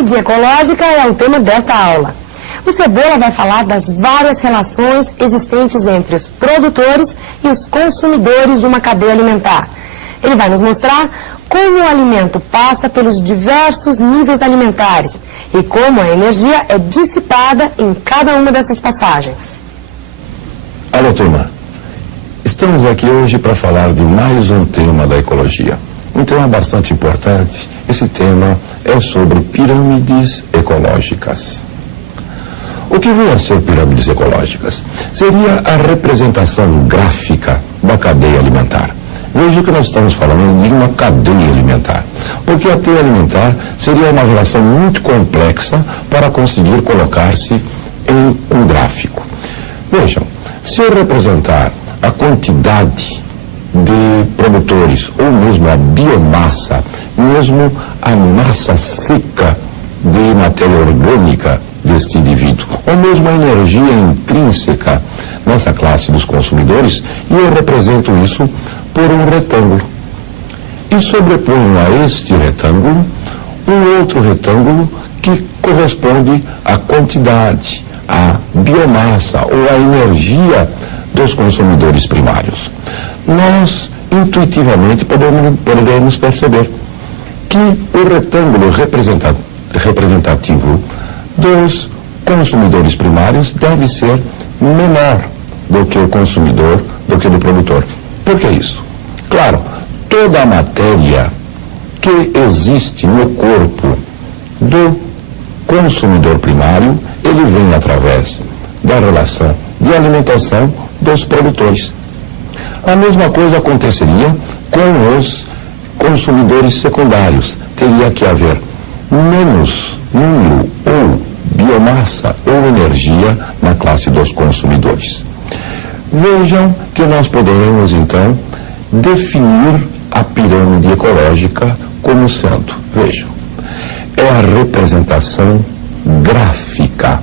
Pirâmide ecológica é o tema desta aula. O Cebola vai falar das várias relações existentes entre os produtores e os consumidores de uma cadeia alimentar. Ele vai nos mostrar como o alimento passa pelos diversos níveis alimentares e como a energia é dissipada em cada uma dessas passagens. Alô, turma. Estamos aqui hoje para falar de mais um tema da ecologia. Um tema bastante importante. Esse tema é sobre pirâmides ecológicas. O que vem a ser pirâmides ecológicas? Seria a representação gráfica da cadeia alimentar. Veja que nós estamos falando de uma cadeia alimentar, porque a cadeia alimentar seria uma relação muito complexa para conseguir colocar-se em um gráfico. Vejam, se eu representar a quantidade de produtores, ou mesmo a biomassa, mesmo a massa seca de matéria orgânica deste indivíduo, ou mesmo a energia intrínseca nessa classe dos consumidores, e eu represento isso por um retângulo. E sobreponho a este retângulo um outro retângulo que corresponde à quantidade, à biomassa ou à energia dos consumidores primários. Nós, intuitivamente, podemos perceber que o retângulo representativo dos consumidores primários deve ser menor do que o consumidor, do que do produtor. Por que isso? Claro, toda a matéria que existe no corpo do consumidor primário, ele vem através da relação de alimentação dos produtores. A mesma coisa aconteceria com os consumidores secundários. Teria que haver menos número ou biomassa ou energia na classe dos consumidores. Vejam que nós poderemos, então, definir a pirâmide ecológica como sendo, vejam, é a representação gráfica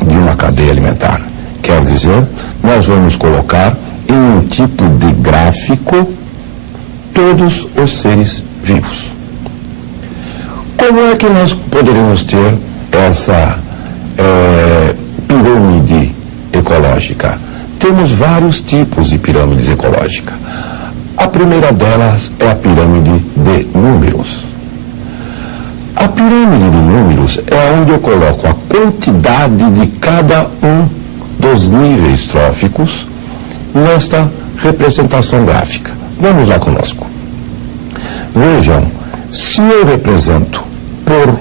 de uma cadeia alimentar. Quer dizer, nós vamos colocar em um tipo de gráfico todos os seres vivos. Como é que nós poderíamos ter essa pirâmide ecológica? Temos vários tipos de pirâmides ecológicas. A primeira delas é a pirâmide de números. A pirâmide de números é onde eu coloco a quantidade de cada um dos níveis tróficos nesta representação gráfica. Vamos lá conosco. Vejam, se eu represento por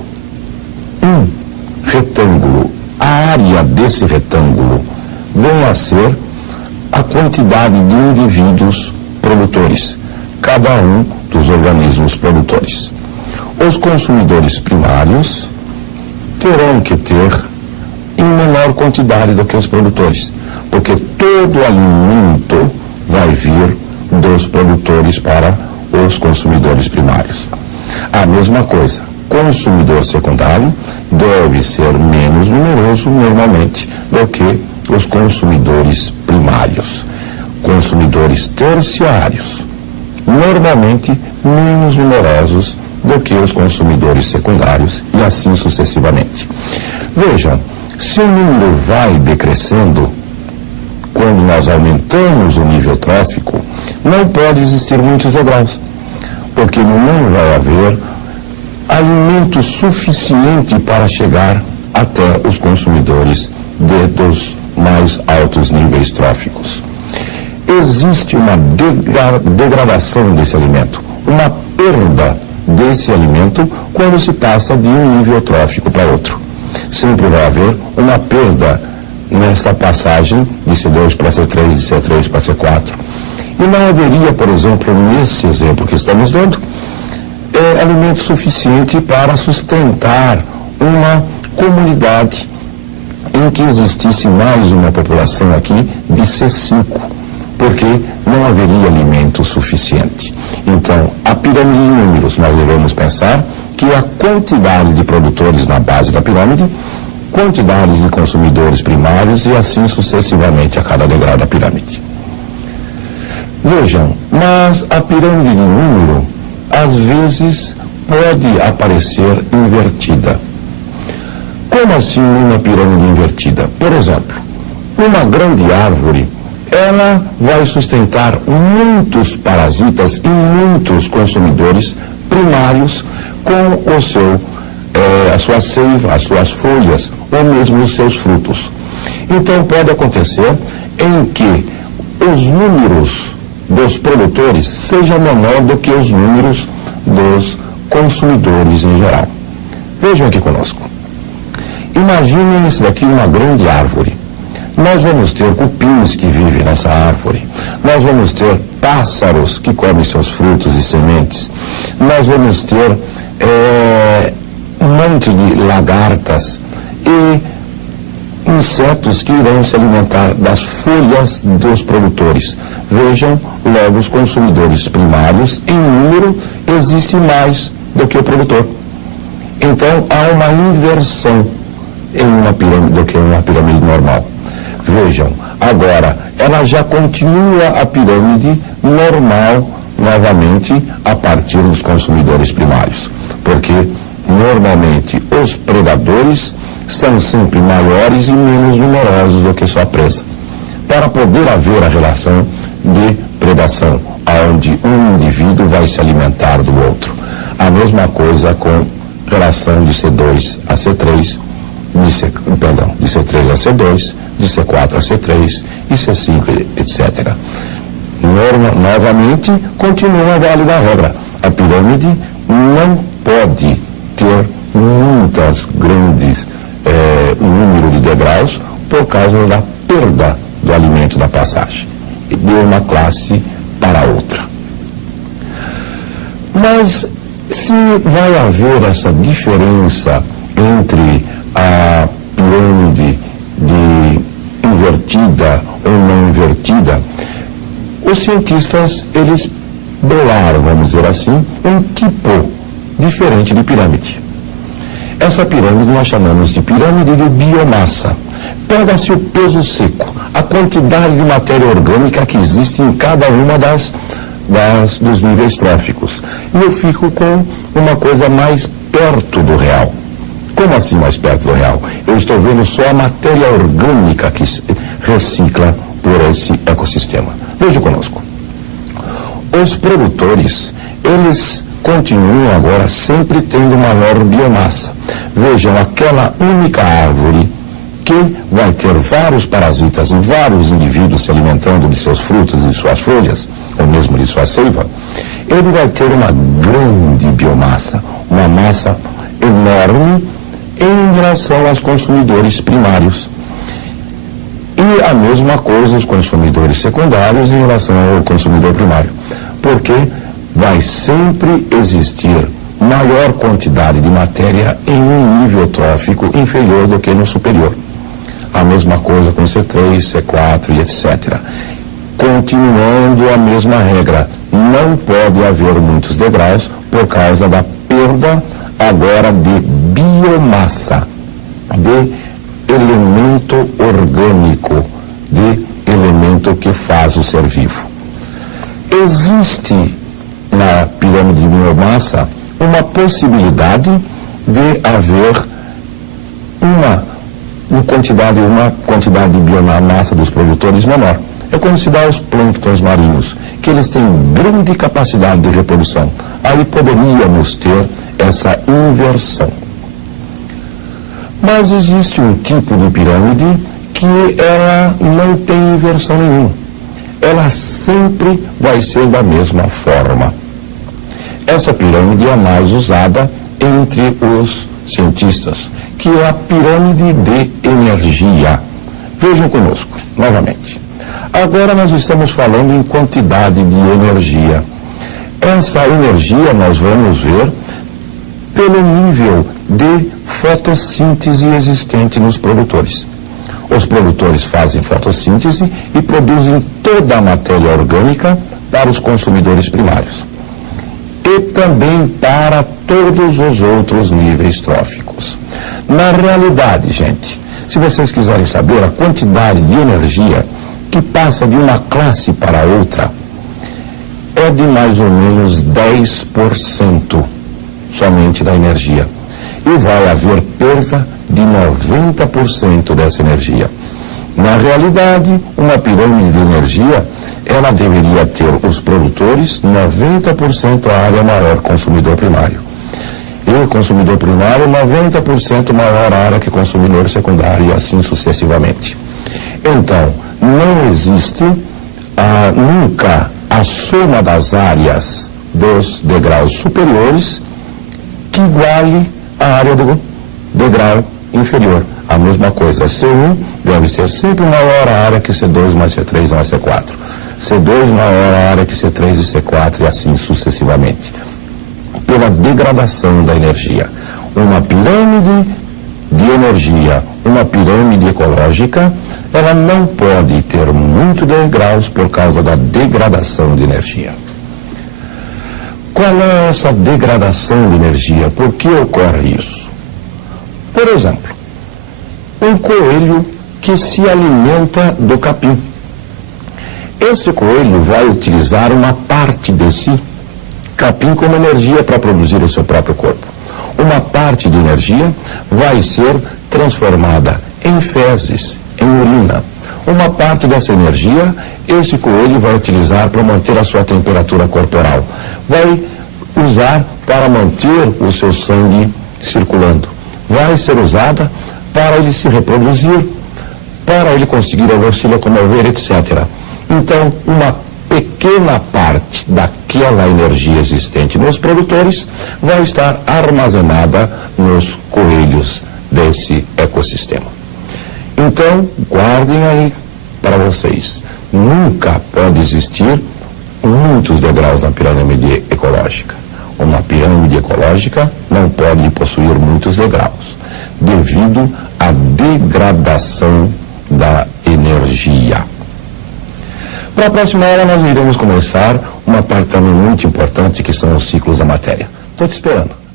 um retângulo, a área desse retângulo vem a ser a quantidade de indivíduos produtores, cada um dos organismos produtores. Os consumidores primários terão que ter em menor quantidade do que os produtores, porque todo alimento vai vir dos produtores para os consumidores primários. A mesma coisa, consumidor secundário deve ser menos numeroso normalmente do que os consumidores primários. Consumidores terciários, normalmente menos numerosos do que os consumidores secundários e assim sucessivamente. Vejam, se o número vai decrescendo, quando nós aumentamos o nível trófico, não pode existir muitos degraus, porque não vai haver alimento suficiente para chegar até os consumidores dos mais altos níveis tróficos. Existe uma degradação desse alimento, uma perda desse alimento quando se passa de um nível trófico para outro. Sempre vai haver uma perda nesta passagem de C2 para C3, de C3 para C4. E não haveria, por exemplo, nesse exemplo que estamos dando, alimento suficiente para sustentar uma comunidade em que existisse mais uma população aqui de C5, porque não haveria alimento suficiente. Então, a pirâmide de números, nós devemos pensar que a quantidade de produtores na base da pirâmide, quantidade de consumidores primários e assim sucessivamente a cada degrau da pirâmide. Vejam, mas a pirâmide de número, às vezes, pode aparecer invertida. Como assim uma pirâmide invertida? Por exemplo, uma grande árvore, ela vai sustentar muitos parasitas e muitos consumidores primários com o seu, a sua seiva, as suas folhas ou mesmo os seus frutos. Então pode acontecer em que os números dos produtores sejam menor do que os números dos consumidores em geral. Vejam aqui conosco. Imaginem isso daqui uma grande árvore. Nós vamos ter cupins que vivem nessa árvore. Nós vamos ter pássaros que comem seus frutos e sementes. Nós vamos ter um monte de lagartas e insetos que irão se alimentar das folhas dos produtores. Vejam, logo, os consumidores primários, em número, existem mais do que o produtor. Então, há uma inversão em uma pirâmide do que uma pirâmide normal. Vejam, agora, ela já continua a pirâmide normal, novamente, a partir dos consumidores primários. Porque, normalmente, os predadores são sempre maiores e menos numerosos do que sua presa. Para poder haver a relação de predação, onde um indivíduo vai se alimentar do outro. A mesma coisa com relação de C2 a C3, de C3 a C2, de C4 a C3 e C5, etc. Novamente, continua a válida regra. A pirâmide não pode ter muitas grandes número de degraus por causa da perda do alimento da passagem de uma classe para outra. Mas se vai haver essa diferença entre a pirâmide invertida ou não invertida, os cientistas, eles bolaram, vamos dizer assim, um tipo diferente de pirâmide. Essa pirâmide nós chamamos de pirâmide de biomassa. Pega-se o peso seco, a quantidade de matéria orgânica que existe em cada uma dos níveis tróficos. E eu fico com uma coisa mais perto do real. Como assim mais perto do real? Eu estou vendo só a matéria orgânica que se recicla por esse ecossistema. Veja conosco. Os produtores, eles continuam agora sempre tendo maior biomassa. Vejam, aquela única árvore que vai ter vários parasitas e vários indivíduos se alimentando de seus frutos e de suas folhas, ou mesmo de sua seiva, ele vai ter uma grande biomassa, uma massa enorme em relação aos consumidores primários. E a mesma coisa os consumidores secundários em relação ao consumidor primário. Porque vai sempre existir maior quantidade de matéria em um nível trófico inferior do que no superior. A mesma coisa com C3, C4 e etc. Continuando a mesma regra, não pode haver muitos degraus por causa da perda agora de biomassa, de elemento orgânico, de elemento que faz o ser vivo. Existe na pirâmide de biomassa uma possibilidade de haver uma quantidade de biomassa dos produtores menor. É como se dá aos plânctons marinhos, que eles têm grande capacidade de reprodução. Aí poderíamos ter essa inversão. Mas existe um tipo de pirâmide que ela não tem inversão nenhuma. Ela sempre vai ser da mesma forma. Essa pirâmide é a mais usada entre os cientistas, que é a pirâmide de energia. Vejam conosco, novamente. Agora nós estamos falando em quantidade de energia. Essa energia nós vamos ver pelo nível de fotossíntese existente nos produtores. Os produtores fazem fotossíntese e produzem toda a matéria orgânica para os consumidores primários. E também para todos os outros níveis tróficos. Na realidade, gente, se vocês quiserem saber a quantidade de energia que passa de uma classe para outra, é de mais ou menos 10% somente da energia. e vai haver perda de 90% dessa energia. Na realidade, uma pirâmide de energia, ela deveria ter os produtores 90% a área maior, consumidor primário. E o consumidor primário 90% maior a área que consumidor secundário e assim sucessivamente. Então, não existe nunca a soma das áreas dos degraus superiores que iguale a área do degrau inferior. A mesma coisa, C1 deve ser sempre maior a área que C2 mais C3 mais C4. C2 maior a área que C3 e C4 e assim sucessivamente. Pela degradação da energia. Uma pirâmide de energia, uma pirâmide ecológica, ela não pode ter muitos degraus por causa da degradação de energia. Qual é essa degradação de energia? Por que ocorre isso? Por exemplo, um coelho que se alimenta do capim. Este coelho vai utilizar uma parte desse capim como energia para produzir o seu próprio corpo. Uma parte de energia vai ser transformada em fezes, em urina. Uma parte dessa energia, esse coelho vai utilizar para manter a sua temperatura corporal. Vai usar para manter o seu sangue circulando. Vai ser usada para ele se reproduzir, para ele conseguir se locomover, etc. Então, uma pequena parte daquela energia existente nos produtores vai estar armazenada nos coelhos desse ecossistema. Então, guardem aí para vocês. Nunca pode existir muitos degraus na pirâmide ecológica. Uma pirâmide ecológica não pode possuir muitos degraus, devido à degradação da energia. Para a próxima aula nós iremos começar uma parte também muito importante que são os ciclos da matéria. Estou te esperando.